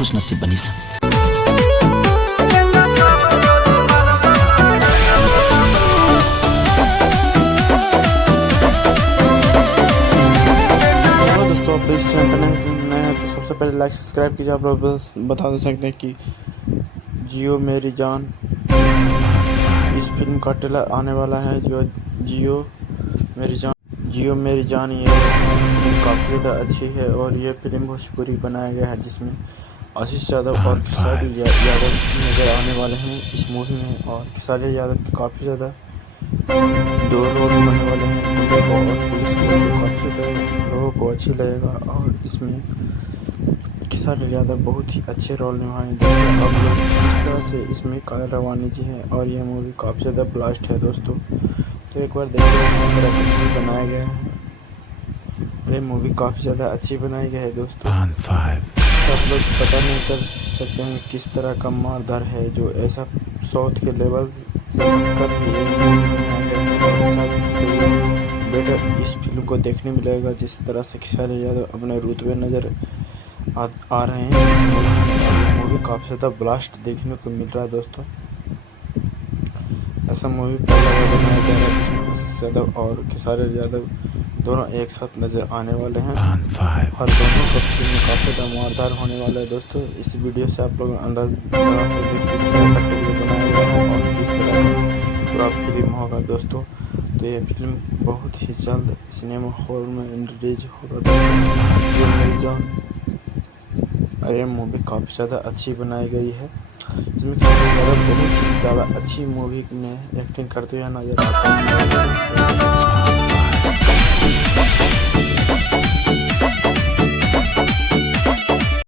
खुश नसीब बनी सब। दोस्तों आप इस चैनल पर नए हैं तो सबसे पहले लाइक सब्सक्राइब कीजिए। आप लोग बस बता दे सकते हैं कि जियो मेरी जान इस फिल्म का ट्रेलर आने वाला है। जो जियो मेरी जान ये फिल्म काफ़ी ज़्यादा अच्छी है और ये फिल्म भोजपुरी बनाया गया है, जिसमें आशीष यादव और खेसारी यादव नजर आने वाले हैं इस मूवी में। और खेसारी यादव के काफ़ी ज़्यादा दो रोल होने वाले हैं, पुलिस को और पुलिस को, जो काफ़ी ज़्यादा लोगों को अच्छी लगेगा। और इसमें खेसारी यादव बहुत ही अच्छे रोल निभाएंगे। अब लोग इस तरह से इसमें कायल रानी जी हैं और ये मूवी काफ़ी ज़्यादा ब्लास्ट है दोस्तों। तो एक बार देखिए किस तरह की मूवी बनाया गया है। ये मूवी काफ़ी ज़्यादा अच्छी बनाई गई है दोस्तों। तो आप लोग पता नहीं कर सकते हैं किस तरह का मारदार है, जो ऐसा साउथ के लेवल से कर बेटर इस फिल्म को देखने मिलेगा। जिस तरह से खेसारी यादव अपने रुतबे नज़र आ रहे हैं, मूवी काफ़ी ज़्यादा ब्लास्ट देखने को मिल रहा है दोस्तों। ऐसा मूवी पहला बार बनाया जा रहा है जिसमें आशीष यादव और खेसारी यादव दोनों एक साथ नज़र आने वाले हैं और दोनों का फिल्म काफ़ी ज़्यादा मारदार होने वाला है दोस्तों। इस वीडियो से आप लोग अंदाज़ लगा सकते हैं किस तरह का ट्रेलर बनाया गया है और किस तरह का पूरा फिल्म होगा दोस्तों। तो ये फिल्म बहुत ही जल्द सिनेमा हॉल में रिलीज होगा दोस्तों। और ये मूवी काफ़ी ज़्यादा अच्छी बनाई गई है, जिसमें बहुत ही ज़्यादा अच्छी मूवी में एक्टिंग करते हुए नजर आता है।